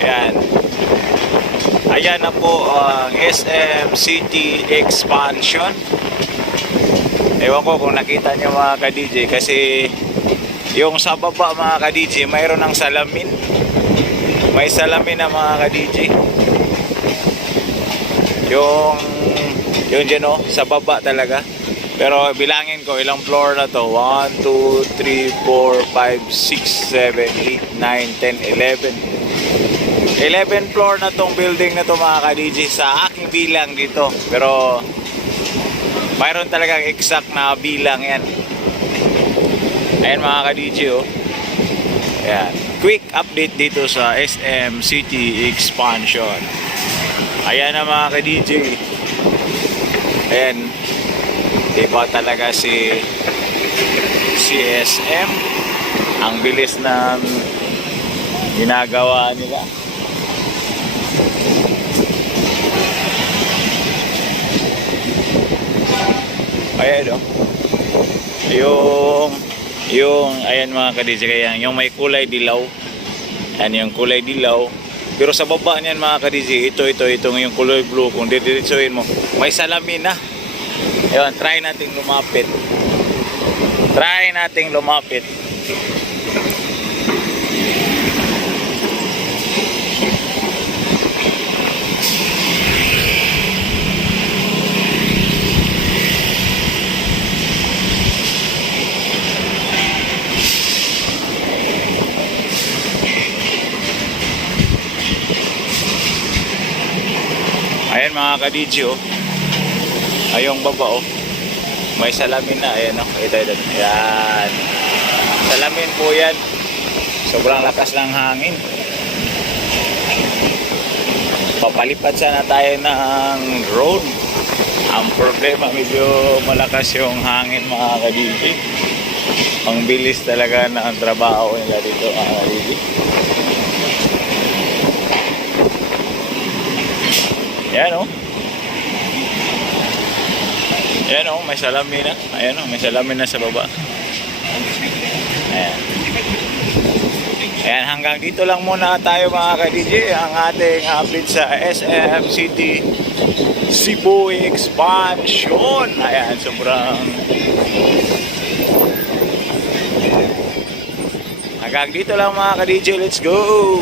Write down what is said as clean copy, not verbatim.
Ayan. Ayan na po ang SM City Expansion. Ewan ko kung nakita nyo mga ka-DJ, kasi yung sa baba mga ka-DJ mayroon ng salamin. May salamin na mga ka-DJ. Yung dyan sa baba talaga. Pero bilangin ko ilang floor na to. 1, 2, 3, 4, 5, 6, 7, 8, 9, 10, 11. 11 floor na tong building na to mga ka-DJ sa aking bilang dito. Pero mayroon talagang exact na bilang yan. Ayan mga ka-DJ Ayan. Quick update dito sa SM City Expansion. Ayan na mga ka-DJ. Ayan. Diba talaga si SM. Ang bilis ng ginagawa nila. Ayan yung ayan mga ka-DJ, kaya yung may kulay dilaw. Ayan yung kulay dilaw. Pero sa baba niyan mga ka-DJ, itong yung kulay blue, kung didiretsuhin mo, may salamin na. Ayun, try nating lumapit. Ayan mga ka-DJ ayong baba may salamin na. Ayan ito. Ayan, salamin po yan. Sobrang lakas ng hangin. Papalipad sana tayo ng drone. Ang problema, medyo malakas yung hangin mga ka-DJ. Ang bilis talaga ng trabaho nila dito mga ka-DJ. Ayan Ayan may salamin na. Ayan may salamin na sa baba. Ayan. Ayan, hanggang dito lang muna tayo mga ka-DJ. Ang ating update sa SM City Cebu Expansion. Ayan, sobrang hanggang dito lang mga ka-DJ. Let's go!